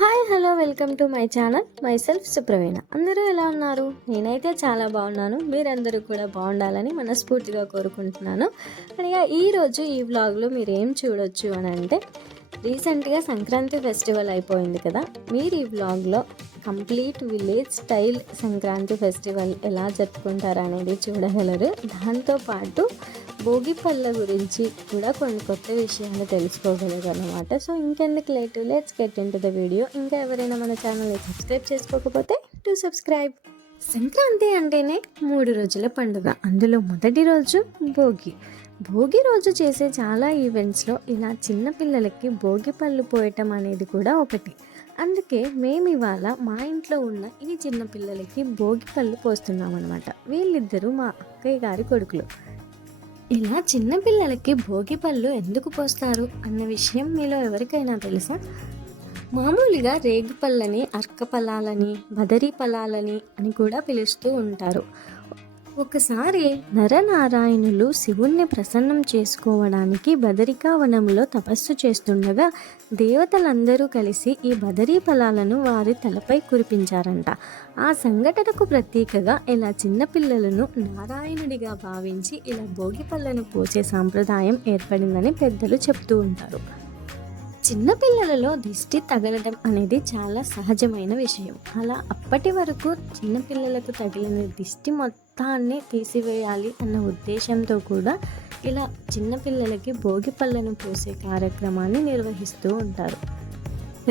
Hi hello welcome to my channel మై సెల్ఫ్ సుప్రవీణ. అందరూ ఎలా ఉన్నారు? నేనైతే చాలా బాగున్నాను. మీరందరూ కూడా బాగుండాలని మనస్ఫూర్తిగా కోరుకుంటున్నాను. అనగా ఈరోజు ఈ వ్లాగ్లో మీరు ఏం చూడొచ్చు అని అంటే, రీసెంట్గా సంక్రాంతి ఫెస్టివల్ అయిపోయింది కదా. మీరు ఈ వ్లాగ్లో complete village style Sankranti festival ఎలా జరుపుకుంటారు అనేది చూడగలరు. దాంతోపాటు భోగి పళ్ళ గురించి కూడా కొన్ని కొత్త విషయాలు తెలుసుకోగలరు అన్నమాట. సో ఇంకెందుకు late, let's get in to the video. ఇంకా ఎవరైనా మన ఛానల్ని సబ్స్క్రైబ్ చేసుకోకపోతే టు సబ్స్క్రైబ్. సంక్రాంతి అంటేనే 3 రోజుల పండుగ. అందులో మొదటి రోజు భోగి. భోగి రోజు చేసే చాలా ఈవెంట్స్లో ఇలా చిన్నపిల్లలకి భోగి పళ్ళు పోయటం అనేది కూడా ఒకటి. అందుకే మేము ఇవాళ మా ఇంట్లో ఉన్న ఈ చిన్నపిల్లలకి భోగి పళ్ళు పోస్తున్నాం అనమాట. వీళ్ళిద్దరూ మా అక్కయ్య గారి కొడుకులు. ఇలా చిన్నపిల్లలకి భోగి పళ్ళు ఎందుకు పోస్తారు అన్న విషయం మీలో ఎవరికైనా తెలుసా? మామూలుగా రేగి పళ్ళని, అర్క ఫలాలని, బదరీ ఫలాలని అని కూడా పిలుస్తూ ఉంటారు. ఒకసారి నరనారాయణులు శివుణ్ణి ప్రసన్నం చేసుకోవడానికి బదరికా వనంలో తపస్సు చేస్తుండగా దేవతలందరూ కలిసి ఈ బదరీ ఫలాలను వారి తలపై కురిపించారంట. ఆ సంఘటనకు ప్రతీకగా ఇలా చిన్నపిల్లలను నారాయణుడిగా భావించి ఇలా భోగి పళ్ళను పోసే సాంప్రదాయం ఏర్పడిందని పెద్దలు చెప్తూ ఉంటారు. చిన్నపిల్లలలో దిష్టి తగలడం అనేది చాలా సహజమైన విషయం. అలా అప్పటి వరకు చిన్నపిల్లలకు తగిలిన దిష్టి మొత్తాన్ని తీసివేయాలి అన్న ఉద్దేశంతో కూడా ఇలా చిన్నపిల్లలకి భోగి పళ్ళను పోసే కార్యక్రమాన్ని నిర్వహిస్తూ ఉంటారు.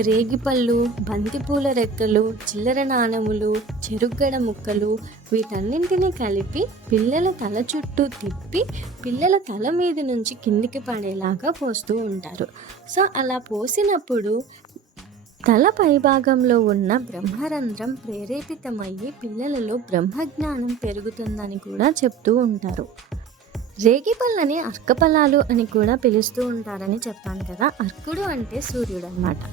రేగిపళ్ళు, బంతిపూల రెక్కలు, చిల్లర నాణములు, చెరుగ్గడ ముక్కలు వీటన్నింటినీ కలిపి పిల్లల తల చుట్టూ తిప్పి పిల్లల తల మీద నుంచి కిందికి పడేలాగా పోస్తూ ఉంటారు. సో అలా పోసినప్పుడు తల పైభాగంలో ఉన్న బ్రహ్మరంధ్రం ప్రేరేపితమయ్యి పిల్లలలో బ్రహ్మజ్ఞానం పెరుగుతుందని కూడా చెప్తూ ఉంటారు. రేగిపళ్ళని అర్కఫలాలు అని కూడా పిలుస్తూ ఉంటారని చెప్పాను కదా. అర్కుడు అంటే సూర్యుడు అన్నమాట.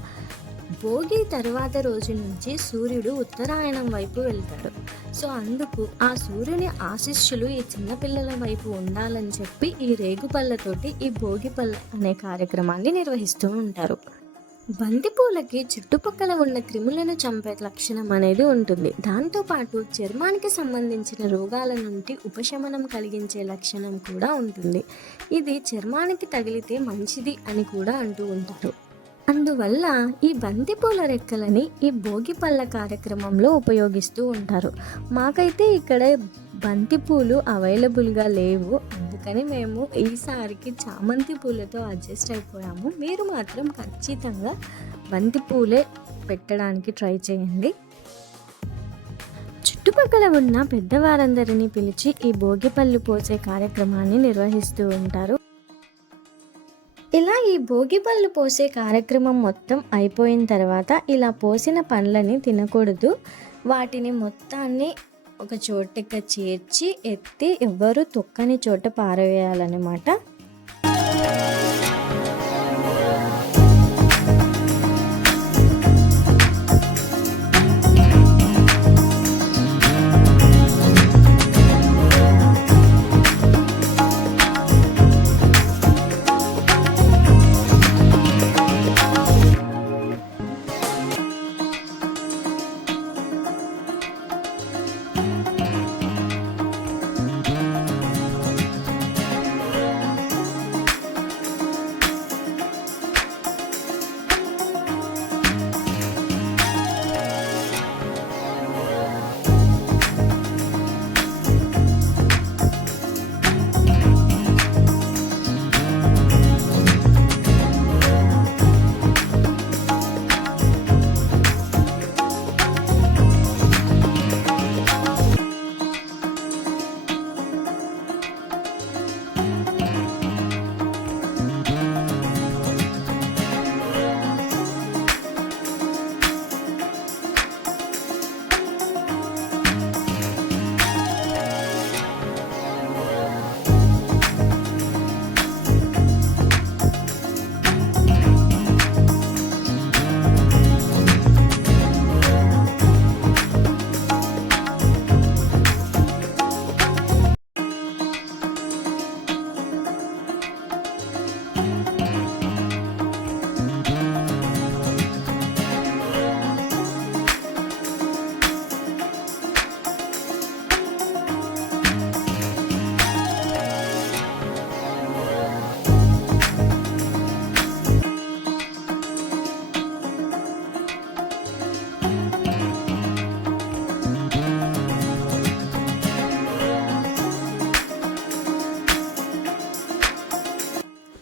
భోగి తర్వాత రోజు నుంచి సూర్యుడు ఉత్తరాయణం వైపు వెళ్తాడు. సో అందుకు ఆ సూర్యుని ఆశీస్సులు ఈ చిన్నపిల్లల వైపు ఉండాలని చెప్పి ఈ రేగుపళ్ళతోటి ఈ భోగి పళ్ళ అనే కార్యక్రమాన్ని నిర్వహిస్తూ ఉంటారు. బంతిపూలకి చుట్టుపక్కల ఉన్న క్రిములను చంపే లక్షణం అనేది ఉంటుంది. దాంతోపాటు చర్మానికి సంబంధించిన రోగాల నుండి ఉపశమనం కలిగించే లక్షణం కూడా ఉంటుంది. ఇది చర్మానికి తగిలితే మంచిది అని కూడా అంటూ ఉంటారు. అందువల్ల ఈ బంతిపూల రెక్కలని ఈ భోగి పళ్ళ కార్యక్రమంలో ఉపయోగిస్తూ ఉంటారు. మాకైతే ఇక్కడ బంతిపూలు అవైలబుల్గా లేవు, అందుకని మేము ఈసారికి చామంతి పూలతో అడ్జస్ట్ అయిపోయాము. మీరు మాత్రం ఖచ్చితంగా బంతిపూలే పెట్టడానికి ట్రై చేయండి. చుట్టుపక్కల ఉన్న పెద్దవారందరినీ పిలిచి ఈ భోగి పళ్ళు పోసే కార్యక్రమాన్ని నిర్వహిస్తూ ఉంటారు. ఇలా ఈ భోగి పళ్ళు పోసే కార్యక్రమం మొత్తం అయిపోయిన తర్వాత ఇలా పోసిన పండ్లని తినకూడదు. వాటిని మొత్తాన్ని ఒక చోటకి చేర్చి ఎత్తి ఎవ్వరూ తొక్కని చోట పారవేయాలన్నమాట.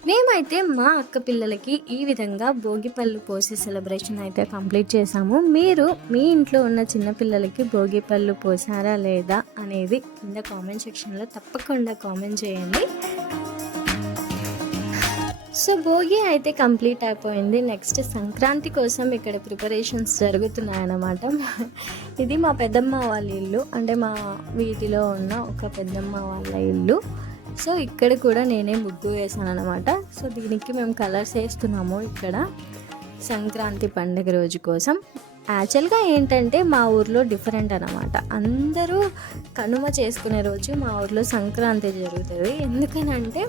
మేమైతే మా అక్క పిల్లలకి ఈ విధంగా భోగి పళ్ళు పోసి సెలబ్రేషన్ అయితే కంప్లీట్ చేసాము. మీరు మీ ఇంట్లో ఉన్న చిన్న పిల్లలకి భోగి పళ్ళు పోసారా లేదా అనేది కింద కామెంట్ సెక్షన్లో తప్పకుండా కామెంట్ చేయండి. సో భోగి అయితే కంప్లీట్ అయిపోయింది. నెక్స్ట్ సంక్రాంతి కోసం ఇక్కడ ప్రిపరేషన్స్ జరుగుతున్నాయన్నమాట. ఇది మా పెద్దమ్మ వాళ్ళ ఇల్లు, అంటే మా వీధిలో ఉన్న ఒక పెద్దమ్మ వాళ్ళ ఇల్లు. సో ఇక్కడ కూడా నేనే ముగ్గు వేసాను అనమాట. సో దీనికి మేము కలర్స్ వేస్తున్నాము ఇక్కడ సంక్రాంతి పండుగ రోజు కోసం. యాక్చువల్గా ఏంటంటే మా ఊర్లో డిఫరెంట్ అనమాట. అందరూ కనుమ చేసుకునే రోజు మా ఊర్లో సంక్రాంతి జరుగుతుంది. ఎందుకనంటే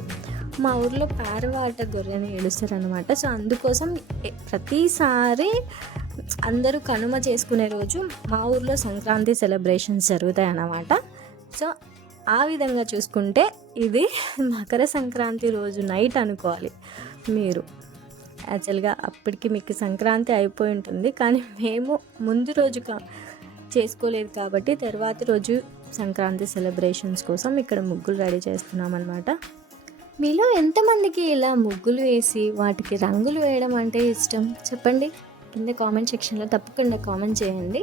మా ఊర్లో పారవాట గొర్రెని ఏడుస్తారనమాట. సో అందుకోసం ప్రతిసారి అందరూ కనుమ చేసుకునే రోజు మా ఊర్లో సంక్రాంతి సెలబ్రేషన్స్ జరుగుతాయి అన్నమాట. సో ఆ విధంగా చూసుకుంటే ఇది మకర సంక్రాంతి రోజు నైట్ అనుకోవాలి మీరు. యాక్చువల్గా అప్పటికి మీకు సంక్రాంతి అయిపోయి ఉంటుంది, కానీ మేము ముందు రోజు చేసుకోలేదు కాబట్టి తర్వాతి రోజు సంక్రాంతి సెలబ్రేషన్స్ కోసం ఇక్కడ ముగ్గులు రెడీ చేస్తున్నాం అనమాట. మీలో ఎంతమందికి ఇలా ముగ్గులు వేసి వాటికి రంగులు వేయడం అంటే ఇష్టం చెప్పండి కింద కామెంట్ సెక్షన్లో తప్పకుండా కామెంట్ చేయండి.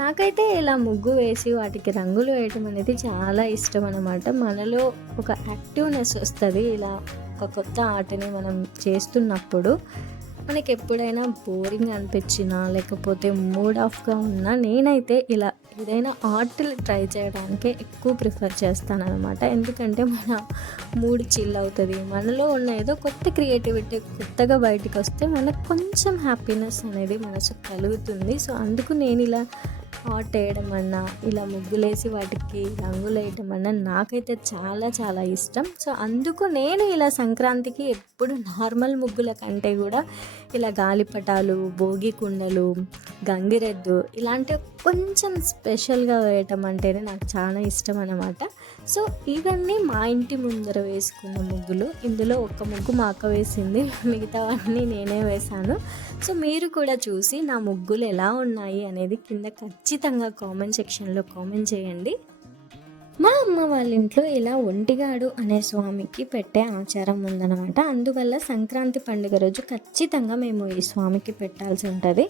నాకైతే ఇలా ముగ్గు వేసి వాటికి రంగులు వేయడం అనేది చాలా ఇష్టం అన్నమాట. మనలో ఒక యాక్టివ్నెస్ వస్తుంది. ఇలా ఒక కొత్త ఆటని మనం చేస్తున్నప్పుడు మనకి ఎప్పుడైనా బోరింగ్ అనిపించినా లేకపోతే మూడ్ ఆఫ్గా ఉన్నా నేనైతే ఇలా ఏదైనా ఆర్ట్లు ట్రై చేయడానికే ఎక్కువ ప్రిఫర్ చేస్తాను అనమాట. ఎందుకంటే మన మూడ్ చిల్ అవుతుంది. మనలో ఉన్న ఏదో కొత్త క్రియేటివిటీ కొత్తగా బయటకు వస్తే మనకు కొంచెం హ్యాపీనెస్ అనేది మనసుకు కలుగుతుంది. సో అందుకు నేను ఇలా ఆర్ట్ వేయడం అన్నా ఇలా ముగ్గులేసి వాటికి రంగులు వేయడం అన్నా నాకైతే చాలా చాలా ఇష్టం. సో అందుకు నేను ఇలా సంక్రాంతికి ఎప్పుడు నార్మల్ ముగ్గుల కంటే కూడా ఇలా గాలిపటాలు, భోగి కుండలు, గంగిరెద్దు ఇలాంటి కొంచెం స్పెషల్గా వేయటం అంటేనే నాకు చాలా ఇష్టం అన్నమాట. సో ఇవన్నీ మా ఇంటి ముందర వేసుకున్న ముగ్గులు. ఇందులో ఒక ముగ్గు మా అక్క వేసింది, మిగతావన్నీ నేనే వేశాను. సో మీరు కూడా చూసి నా ముగ్గులు ఎలా ఉన్నాయి అనేది కింద ఖచ్చితంగా కామెంట్ సెక్షన్లో కామెంట్ చేయండి. మా అమ్మ వాళ్ళ ఇంట్లో ఇలా ఒంటిగాడు అనే స్వామికి పెట్టే ఆచారం ఉందన్నమాట. అందువల్ల సంక్రాంతి పండుగ రోజు ఖచ్చితంగా మేము ఈ స్వామికి పెట్టాల్సి ఉంటుంది.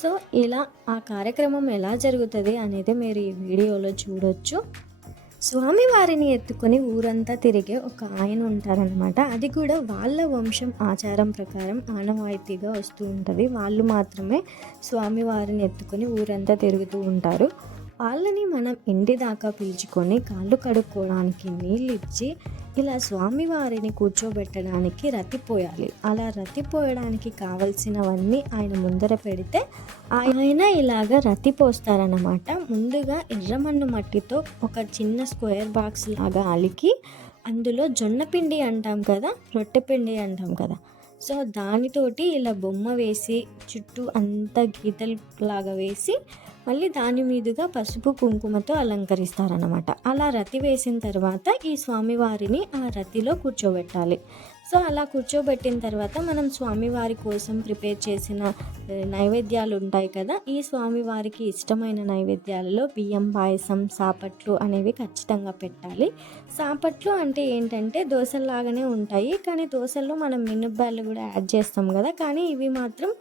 సో ఇలా ఆ కార్యక్రమం ఎలా జరుగుతుంది అనేది మీరు ఈ వీడియోలో చూడొచ్చు. స్వామివారిని ఎత్తుకొని ఊరంతా తిరిగే ఒక ఆయన ఉంటారనమాట. అది కూడా వాళ్ళ వంశం ఆచారం ప్రకారం ఆనవాయితీగా వస్తూ ఉంటుంది. వాళ్ళు మాత్రమే స్వామివారిని ఎత్తుకొని ఊరంతా తిరుగుతూ ఉంటారు. వాళ్ళని మనం ఇంటి దాకా పిలుచుకొని కాళ్ళు కడుక్కోవడానికి నీళ్ళు ఇచ్చి ఇలా స్వామివారిని కూర్చోబెట్టడానికి రతిపోయాలి. అలా రతిపోయడానికి కావలసినవన్నీ ఆయన ముందర పెడితే ఆయన ఇలాగ రతిపోస్తారన్నమాట. ముందుగా ఎర్రమన్ను మట్టితో ఒక చిన్న స్క్వేర్ బాక్స్ లాగా అలికి అందులో జొన్న పిండి అంటాం కదా, రొట్టె పిండి అంటాం కదా, సో దానితోటి ఇలా బొమ్మ వేసి చుట్టూ అంతా గీతలు లాగా వేసి మళ్ళీ దాని మీదుగా పసుపు కుంకుమతో అలంకరిస్తారనమాట. అలా రతి వేసిన తర్వాత ఈ స్వామివారిని ఆ రతిలో కూర్చోబెట్టాలి. సో అలా కూర్చోబెట్టిన తర్వాత మనం స్వామివారి కోసం ప్రిపేర్ చేసిన నైవేద్యాలు ఉంటాయి కదా, ఈ స్వామివారికి ఇష్టమైన నైవేద్యాలలో బియ్యం పాయసం, సాపట్లు అనేవి ఖచ్చితంగా పెట్టాలి. సాపట్లు అంటే ఏంటంటే దోశల్లాగానే ఉంటాయి, కానీ దోశల్లో మనం మినపగుళ్ళు కూడా యాడ్ చేస్తాం కదా, కానీ ఇవి మాత్రం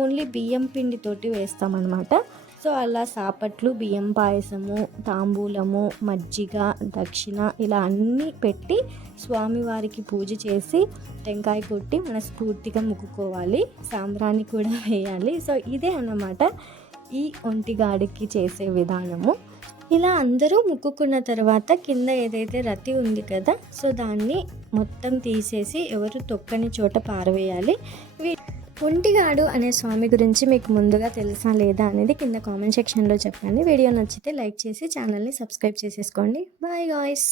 ఓన్లీ బియ్యం పిండితోటి వేస్తామన్నమాట. సో అలా సాపట్లు, బియ్యం పాయసము, తాంబూలము, మజ్జిగ, దక్షిణ ఇలా అన్నీ పెట్టి స్వామివారికి పూజ చేసి టెంకాయ కొట్టి మనస్ఫూర్తిగా మొక్కుకోవాలి. సాంబ్రాణి కూడా వేయాలి. సో ఇదే అన్నమాట ఈ ఒంటిగాడికి చేసే విధానము. ఇలా అందరూ మొక్కుకున్న తర్వాత కింద ఏదైతే రతి ఉంది కదా, సో దాన్ని మొత్తం తీసేసి ఎవరు తొక్కని చోట పారవేయాలి. ఒంటిగాడు అనే స్వామి గురించి మీకు ముందుగా తెలుసా లేదా అనేది కింద కామెంట్ సెక్షన్లో చెప్పండి. వీడియో నచ్చితే లైక్ చేసి ఛానల్ని సబ్స్క్రైబ్ చేసేసుకోండి. Bye guys.